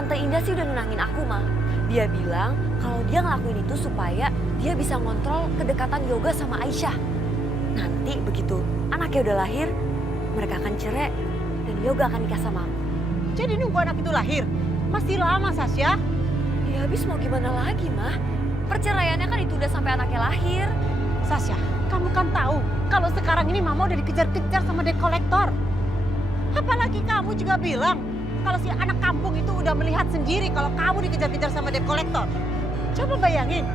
Tante Indah sih udah nenangin aku, Ma. Dia bilang kalau dia ngelakuin itu supaya dia bisa ngontrol kedekatan Yoga sama Aisyah. Nanti begitu anaknya udah lahir, mereka akan cerai dan Yoga akan nikah sama aku. Jadi nunggu anak itu lahir? Masih lama, Sasya. Ya habis mau gimana lagi, Ma? Perceraiannya kan itu udah sampai anaknya lahir. Sasya, kamu kan tahu kalau sekarang ini Mama udah dikejar-kejar sama debt collector. Apalagi kamu juga bilang kalau si anak kampung itu udah melihat sendiri kalau kamu dikejar-kejar sama debt collector. Coba bayangin,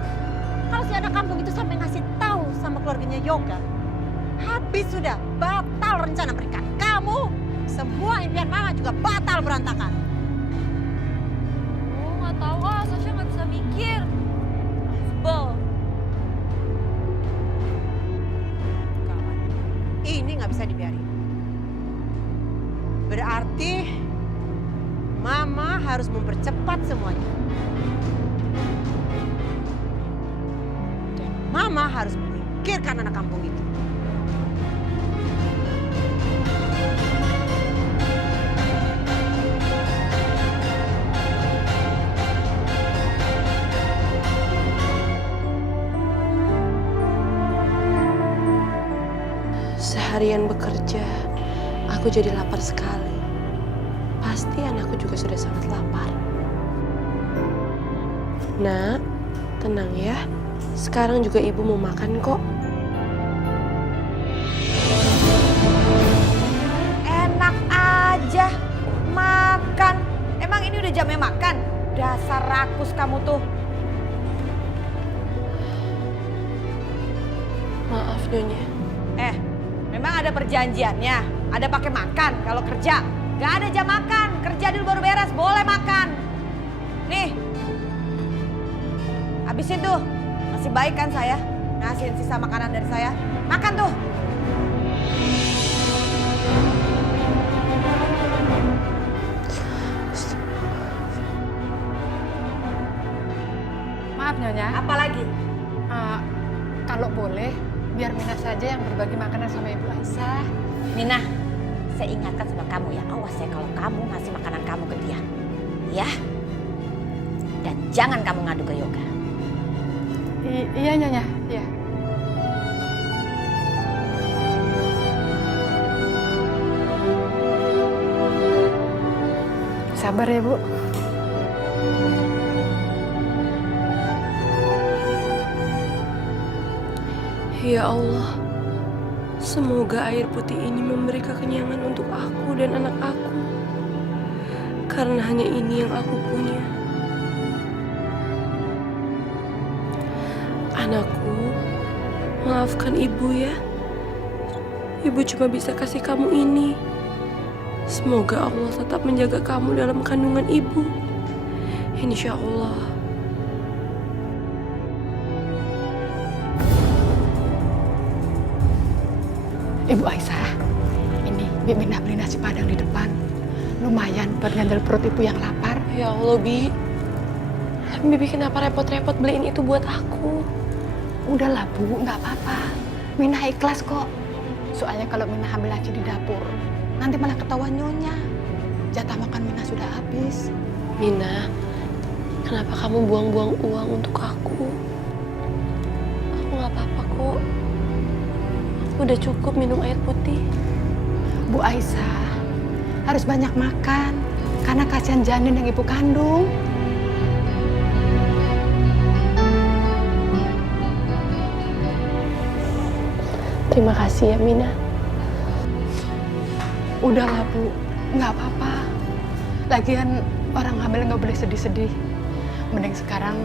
kalau si anak kampung itu sampai ngasih tahu sama keluarganya Yoga, habis sudah, batal rencana pernikahan kamu. Semua impian Mama juga batal berantakan. Oh nggak tahu ah, Sasha nggak bisa mikir. Sebel. Kawan, ini nggak bisa dibiarin. Berarti Mama harus mempercepat semuanya. Dan Mama harus menyingkirkan anak kampung itu. Seharian bekerja, aku jadi lapar sekali. Pasti anakku juga sudah sangat lapar. Nak, tenang ya. Sekarang juga ibu mau makan kok. Enak aja makan. Emang ini udah jamnya makan? Dasar rakus kamu tuh. Maaf Nyonya. Memang ada perjanjiannya. Ada pakai makan kalau kerja. Gak ada jam makan. Kerja dulu baru beres. Boleh makan. Nih. Habisin tuh. Masih baik kan saya? Ngasihin sisa makanan dari saya. Makan tuh. Maaf Nyonya, Apalagi? kalau boleh biar Mina saja yang berbagi makanan sama Ibu Aisyah. Mina, saya ingatkan sama kamu ya, awas ya kalau kamu ngasih makanan kamu ke dia. Ya? Dan jangan kamu ngadu ke Yoga. Iya Nyonya, iya. Sabar ya Bu. Ya Allah, semoga air putih ini memberi kekenyangan untuk aku dan anak aku. Karena hanya ini yang aku punya. Anakku, maafkan ibu ya. Ibu cuma bisa kasih kamu ini. Semoga Allah tetap menjaga kamu dalam kandungan ibu. Insya Allah. Ibu Aisyah, ini Bibi nak beli nasi padang di depan. Lumayan buat ngandel perut ibu yang lapar. Ya Allah, Bi. Bibi kenapa repot-repot beliin itu buat aku? Udahlah Bu, nggak apa-apa. Mina ikhlas kok. Soalnya kalau Mina hamil lagi di dapur, nanti malah ketahuan Nyonya. Jatah makan Mina sudah habis. Mina, kenapa kamu buang-buang uang untuk aku? Aku nggak apa-apa kok. Udah cukup minum air putih. Bu Aisyah, harus banyak makan. Karena kasihan janin yang ibu kandung. Terima kasih ya, Mina. Udahlah Bu, nggak apa-apa. Lagian orang hamil nggak boleh sedih-sedih. Mending sekarang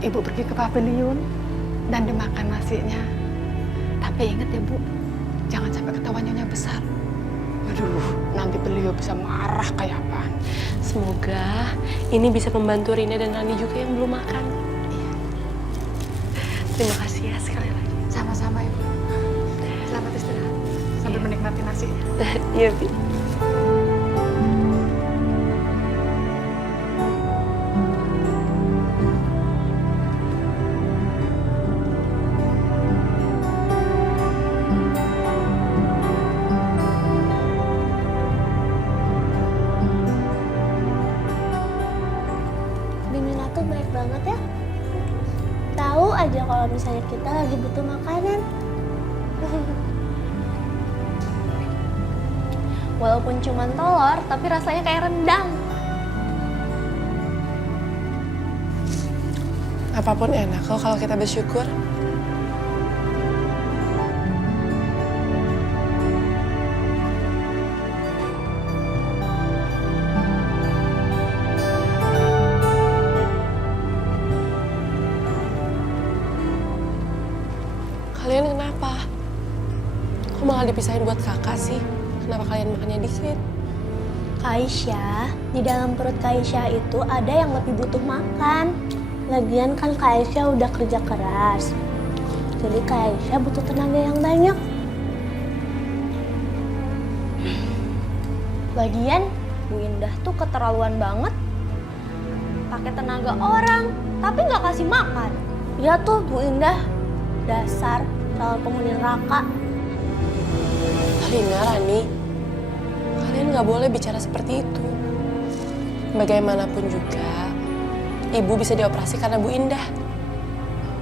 ibu pergi ke pavilion dan dimakan nasinya. Tapi ingat ya Bu, jangan sampai ketahuan Nyonya besar. Aduh, nanti beliau bisa marah kayak apaan. Semoga ini bisa membantu Rina dan Rani juga yang belum makan. Iya. Terima kasih ya sekali lagi. Sama-sama Ibu. Selamat istirahat sambil menikmati nasinya. Iya, Bi. banget ya. Tahu aja kalau misalnya kita lagi butuh makanan. Walaupun cuma telur, tapi rasanya kayak rendang. Apapun enak kok kalau kita bersyukur. Kalian kenapa? Kok malah dipisahin buat kakak sih? Kenapa kalian makannya dikit? Aisyah, di dalam perut Aisyah itu ada yang lebih butuh makan. Lagian kan Aisyah udah kerja keras. Jadi Aisyah butuh tenaga yang banyak. Lagian Bu Indah tuh keterlaluan banget. Pakai tenaga orang, tapi nggak kasih makan. Iya tuh Bu Indah, dasar calon penghuni neraka. Alina, Rani, kalian nggak boleh bicara seperti itu. Bagaimanapun juga, ibu bisa dioperasi karena Bu Indah.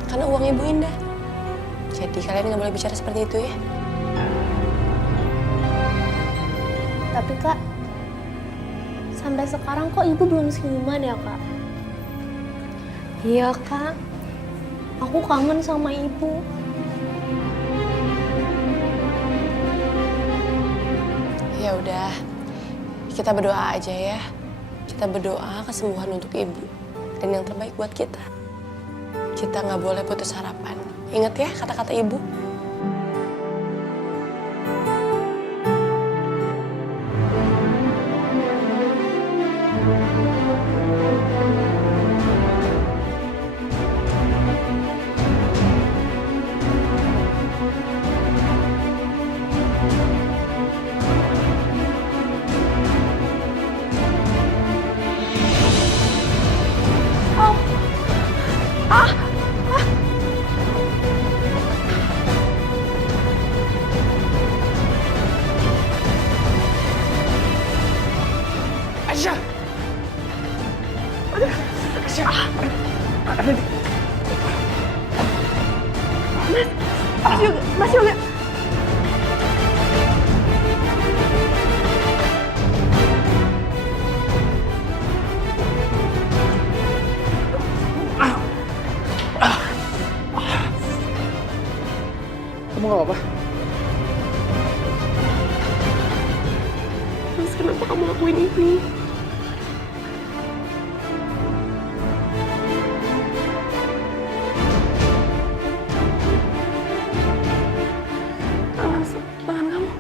Karena uang Ibu Indah. Jadi kalian nggak boleh bicara seperti itu ya. Tapi Kak, sampai sekarang kok Ibu belum senyuman ya Kak? Iya Kak, aku kangen sama Ibu. Ya udah, kita berdoa aja ya. Kita berdoa kesembuhan untuk ibu dan yang terbaik buat kita. Kita nggak boleh putus harapan. Ingat ya kata-kata ibu. Aisyah! Aisyah! Mas Yoga. Kamu gak apa-apa? Mas, kenapa kamu lakuin ini? Tangan kamu.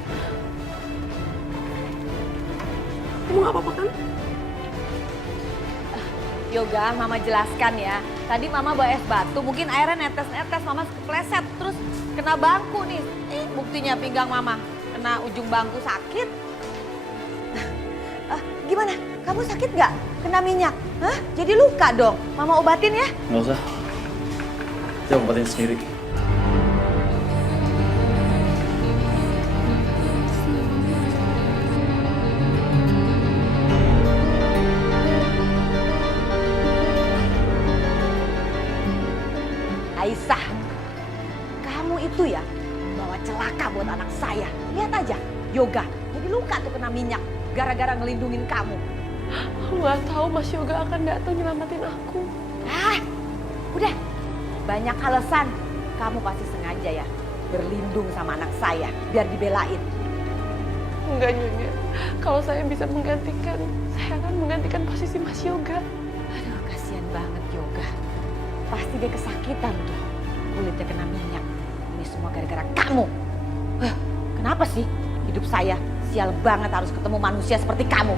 Kamu gak apa-apa kan? Yoga, Mama jelaskan ya. Tadi Mama bawa es batu, mungkin airnya netes-netes, Mama kepleset, terus kena bangku nih. Buktinya pinggang Mama kena ujung bangku sakit. Gimana? Kamu sakit nggak? Kena minyak? Hah? Jadi luka dong. Mama obatin ya. Nggak usah. Saya obatin sendiri. Aisyah, kamu itu ya bawa celaka buat anak saya. Lihat aja, Yoga. Jadi luka tuh kena minyak gara-gara ngelindungin kamu. Aku nggak tahu Mas Yoga akan datang nyelamatin aku. Ah, udah. Banyak alasan. Kamu pasti sengaja ya berlindung sama anak saya biar dibelain. Enggak Nyonya, kalau saya bisa menggantikan, saya akan menggantikan posisi Mas Yoga. Aduh, kasihan banget Yoga. Pasti dia kesakitan tuh. Kulitnya kena minyak. Ini semua gara-gara kamu. Kenapa sih hidup saya sial banget harus ketemu manusia seperti kamu?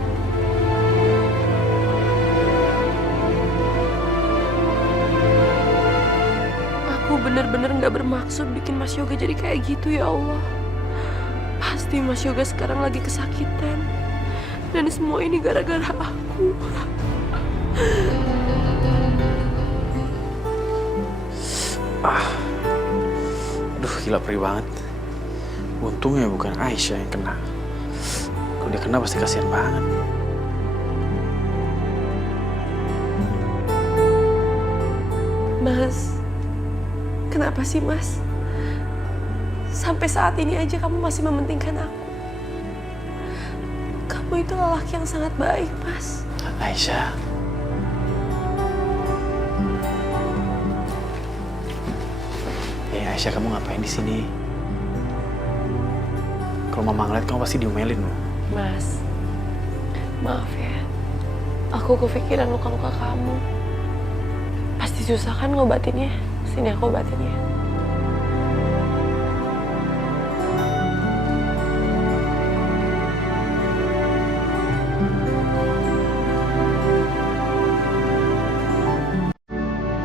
Aku bener-bener nggak bermaksud bikin Mas Yoga jadi kayak gitu ya Allah. Pasti Mas Yoga sekarang lagi kesakitan. Dan semua ini gara-gara aku. Aduh, gila perih banget. Untungnya bukan Aisyah yang kena. Kalau dia kena pasti kasihan banget. Mas, kenapa sih Mas? Sampai saat ini aja kamu masih mementingkan aku. Kamu itu lelaki yang sangat baik, Mas. Aisyah. Aisyah, kamu ngapain di sini? Kalau mama ngeliat kamu pasti diomelin loh. Mas, maaf ya. Aku kepikiran luka-luka kamu. Pasti susah kan ngobatinnya? Sini aku obatin ya.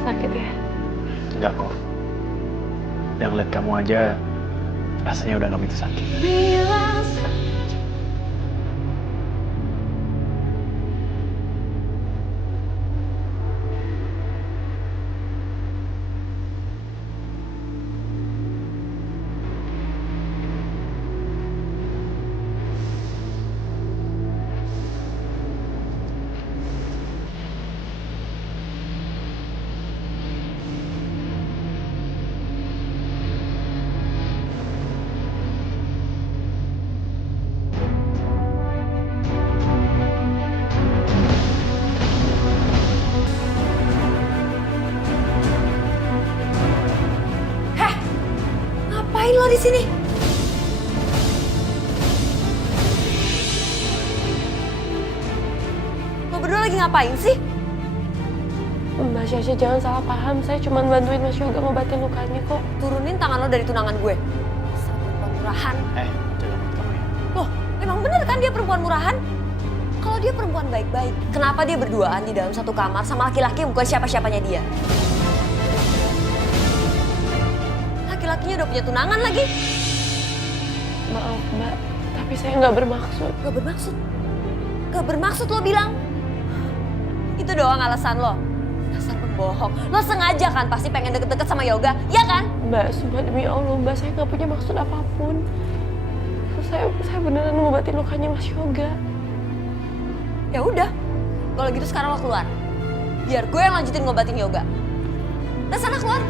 Sakit ya? Enggak kok. Udah ngeliat kamu aja, rasanya udah gak begitu sakit. Ngapain lo di sini? Lo berdua lagi ngapain sih? Mbak Syasha jangan salah paham. Saya cuma bantuin Mas Yoga ngobatin lukanya kok. Turunin tangan lo dari tunangan gue. Dasar perempuan murahan. Jangan buat kamu ya. Loh, emang bener kan dia perempuan murahan? Kalau dia perempuan baik-baik, kenapa dia berduaan di dalam satu kamar sama laki-laki yang bukan siapa-siapanya dia? Laki-lakinya udah punya tunangan lagi. Maaf Mbak, tapi saya nggak bermaksud. Gak bermaksud. Gak bermaksud lo bilang. Itu doang alasan lo. Dasar pembohong. Lo sengaja kan pasti pengen deket-deket sama Yoga, ya kan? Mbak, sumpah demi Allah, Mbak, saya nggak punya maksud apapun. Saya beneran ngobatin lukanya Mas Yoga. Ya udah. Kalau gitu sekarang lo keluar. Biar gue yang lanjutin ngobatin Yoga. Udah sana keluar.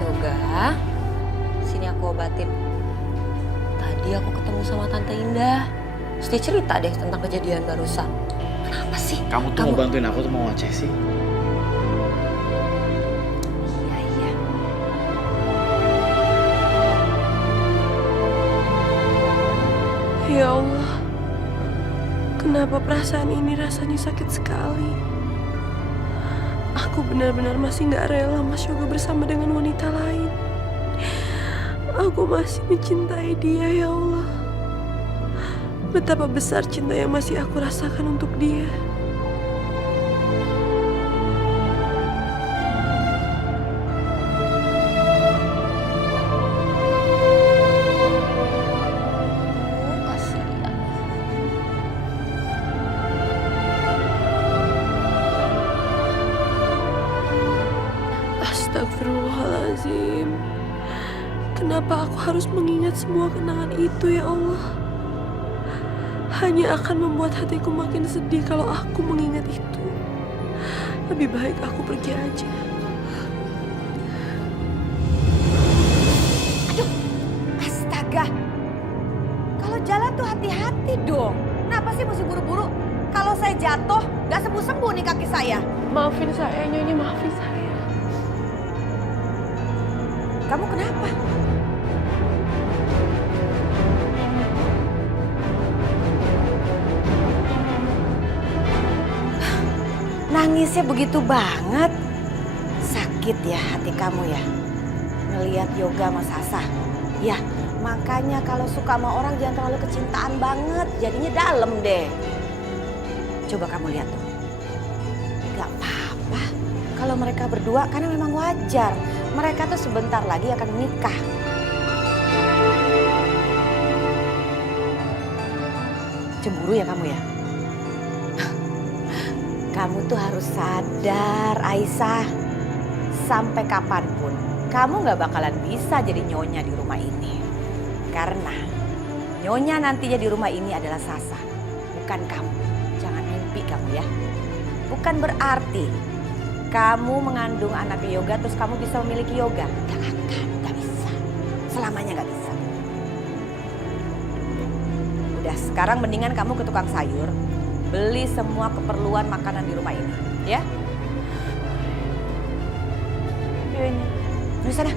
Yoga, sini aku obatin. Tadi aku ketemu sama Tante Indah. Terus dia cerita deh tentang kejadian barusan. Kenapa sih? Kamu tuh mau bantuin aku tuh mau ngoceh sih? Iya, iya. Ya Allah, kenapa perasaan ini rasanya sakit sekali? Aku benar-benar masih nggak rela Mas Yoga bersama dengan wanita lain. Aku masih mencintai dia, ya Allah. Betapa besar cinta yang masih aku rasakan untuk dia. Kasihan. Astagfirullahaladzim. Kenapa aku harus mengingat semua kenangan itu, ya Allah? Hanya akan membuat hatiku makin sedih kalau aku mengingat itu. Lebih baik aku pergi aja. Astaga. Kalau jalan tuh hati-hati dong. Kenapa sih mesti buru-buru? Kalau saya jatuh, gak sembuh-sembuh nih kaki saya. Maafin saya, Nyonya, maafin saya. Kamu kenapa? Nangisnya begitu banget. Sakit ya hati kamu ya. Ngelihat Yoga sama Sasa. Ya, makanya kalau suka sama orang jangan terlalu kecintaan banget. Jadinya dalam deh. Coba kamu lihat tuh. Gak apa-apa. Kalau mereka berdua karena memang wajar. Mereka tuh sebentar lagi akan menikah. Cemburu ya kamu ya? Kamu tuh harus sadar, Aisyah. sampai kapanpun kamu nggak bakalan bisa jadi nyonya di rumah ini. Karena nyonya nantinya di rumah ini adalah Sasa, bukan kamu. Jangan mimpi kamu ya. Bukan berarti kamu mengandung anak Yoga terus kamu bisa memiliki Yoga. Gak akan, gak bisa. Selamanya gak bisa. Udah, sekarang mendingan kamu ke tukang sayur, beli semua keperluan makanan di rumah ini, ya? Iya, Nyi. Di sana.